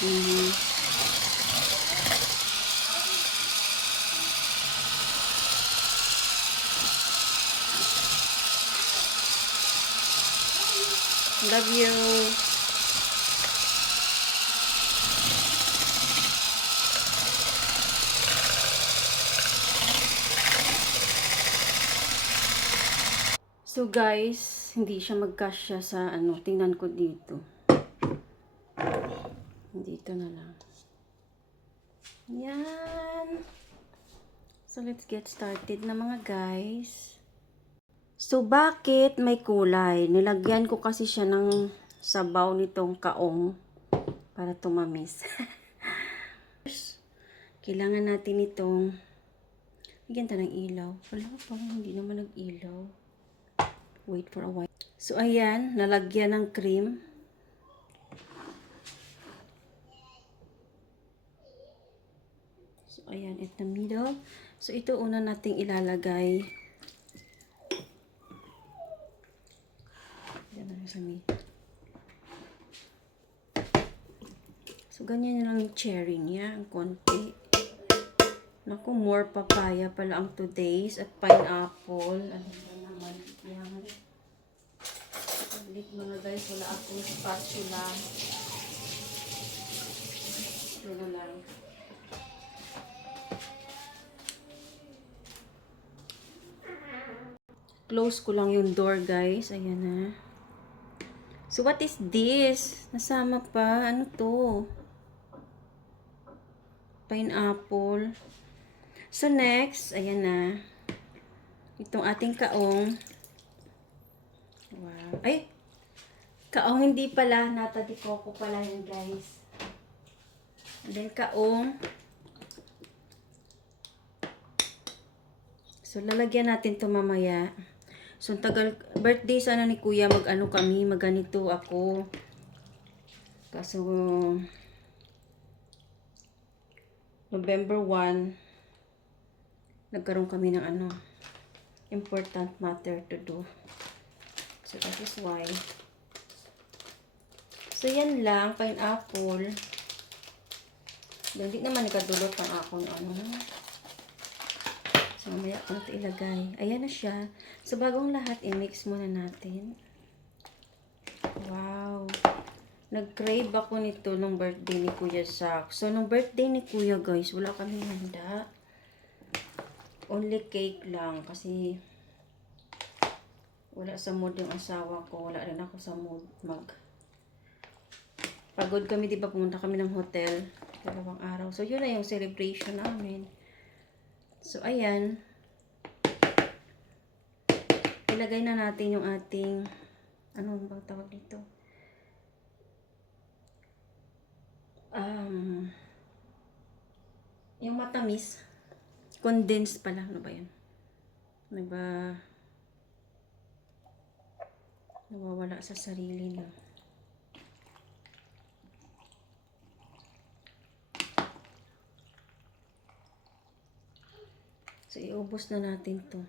Mhm. Love you. So guys, hindi siya magkasya sa ano, tingnan ko dito. Dito na lang. Yan. So let's get started na mga guys. So bakit may kulay? Nilagyan ko kasi siya ng sabaw nitong kaong para tumamis. Kailangan natin itong bigyan tayo ng ilaw. Wala, parang hindi naman nag-ilaw. Wait for a while. So ayan, nalagyan ng cream. So ayan, at the middle. So ito una nating ilalagay. Yan na sa middle. So ganyan lang yung cherry niya, ang konti. Naku, more papaya pala ang today's at pineapple. Ano ba naman yan? Ulit mga guys, wala akong spatula. Ito na lang. Close ko lang yung door guys. Ayan na. So what is this? Nasama pa. Ano to? Pineapple. So next, ayan na. Itong ating kaong. Wow. Ay! Kaong hindi pala. Nata de coco pala yan guys. And then kaong. So lalagyan natin to mamaya. So tagal, birthday sana ni kuya, mag-ano kami, maganito ako. Kaso, November 1, nagkaroon kami ng ano, important matter to do. So that is why. So yan lang, pineapple. Hindi naman nakadulot ang akong ano. So mamaya ko na ito ilagay. Ayan na siya. So bagong lahat, i-mix muna natin. Wow. Nag-crave ako nito nung birthday ni Kuya Zach. So, nung birthday ni Kuya guys, wala kaming handa. Only cake lang. Kasi, wala sa mood yung asawa ko. Wala rin ako sa mood pagod kami, di ba? Pumunta kami ng hotel. 2 araw. So, yun na yung celebration namin. So, ayan. Ilagay na natin yung ating, ano bang tawag dito? Yung matamis, condensed pala, ano ba yun? Diba, nawawala sa sarili na. So, iubos na natin to.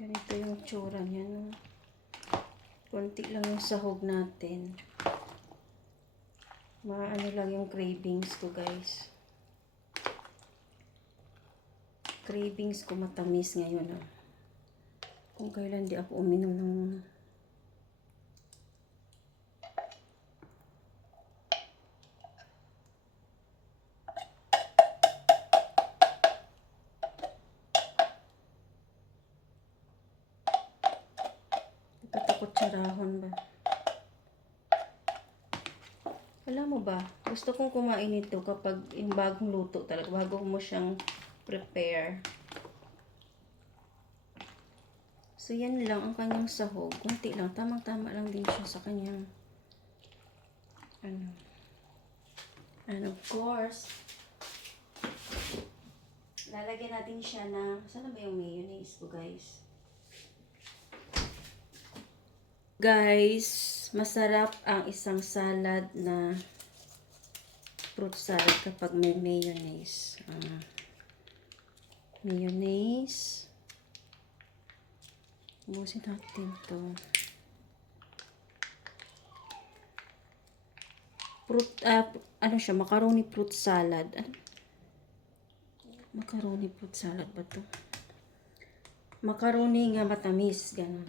Ganito yung tsura niya, no? Konti lang yung sahog natin. Maano lang yung cravings ko, guys. Cravings ko matamis ngayon, no? Kung kailan di ako uminom ng kutsarahon ba? Alam mo ba, gusto kong kumain ito kapag yung bagong luto talaga, bago mo siyang prepare. So, yan lang ang kanyang sahog. Kunti lang, tamang-tama lang din siya sa kanyang ano. And of course, lalagyan natin siya ng, saan ba yung mayonnaise ko, guys? Guys, masarap ang isang salad na fruit salad kapag may mayonnaise. mayonnaise. Ubusin natin to. Fruit, ano siya, macaroni fruit salad. Macaroni fruit salad ba to? Macaroni nga matamis, ganun.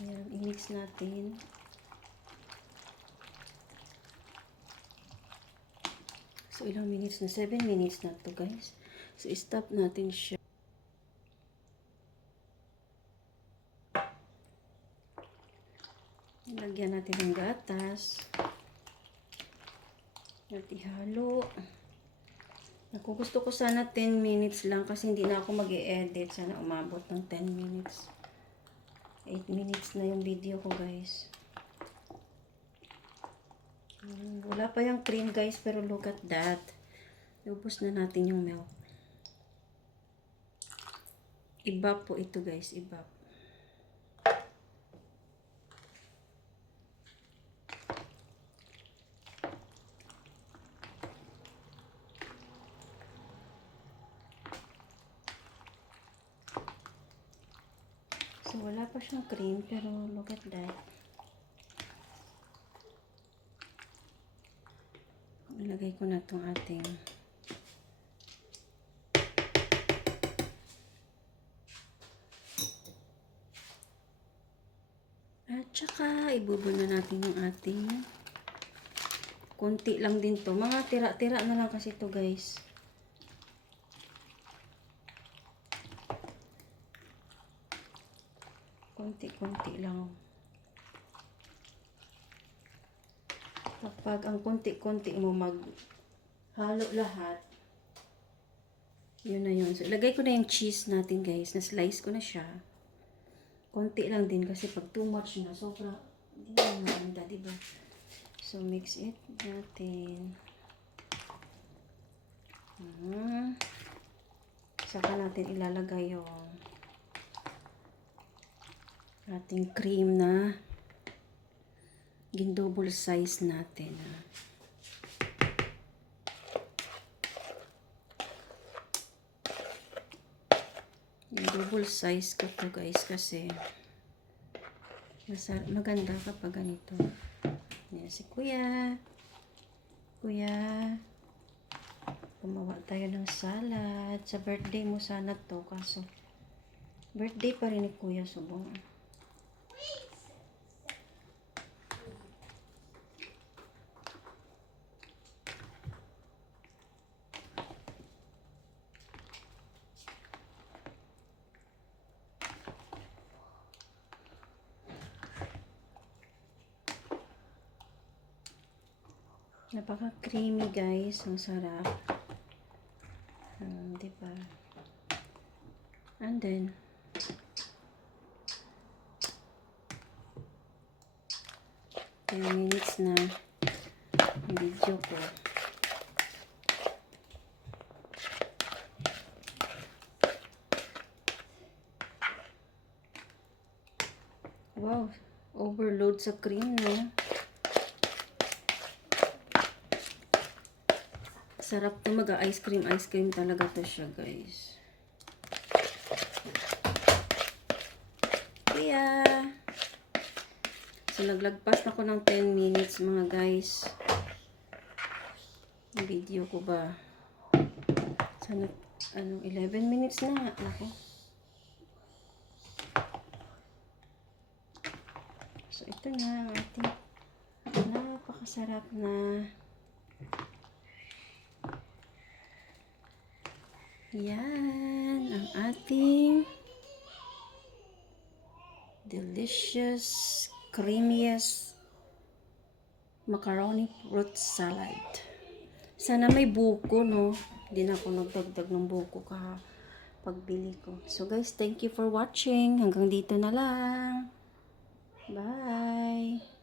Ayan, i-mix natin. So, ilang minutes na? 7 minutes na to, guys. So, stop natin siya. Lagyan natin ng gatas. At ihalo. Naku, gusto ko sana 10 minutes lang kasi hindi na ako mag-i-edit. Sana umabot ng 10 minutes. 8 minutes na yung video ko, guys. Wala pa yung cream, guys, pero look at that. Ubos na natin yung milk. Ibap po ito, guys. Ibap. So, wala pa siyang cream, pero look at that. Ilagay ko na itong ating at saka ibubo na natin yung ating konti lang din to. Mga tira-tira na lang kasi to, guys. Konti-konti lang. Kapag ang konti-konti mo maghalo lahat, yun na yun. So, ilagay ko na yung cheese natin, guys. Na-slice ko na siya. Konti lang din kasi pag too much na, sobra, hindi na maganda, diba? So, mix it natin. Saka natin ilalagay yung ating cream na gindouble size natin. Gindouble size ko to, guys, kasi maganda kapag ganito. Yan si Kuya. Kuya, gumawa tayo ng salad. Sa birthday mo sana to, kaso birthday pa rin ni Kuya Subong. Napaka-creamy, guys. Ang sarap. Diba? And then, minutes na video ko. Wow, overload sa cream, no? Sarap to, mag-ice cream talaga to siya, guys. Yeah. So, naglagpas na ko ng 10 minutes, mga guys. Yung video ko ba? Sana, 11 minutes na nga. Ako. So, ito na ang ating napakasarap na yan, ang ating delicious, creamiest macaroni fruit salad. Sana may buko, no? Hindi na ako nagdagdag ng buko pagbili ko. So, guys, thank you for watching. Hanggang dito na lang. Bye!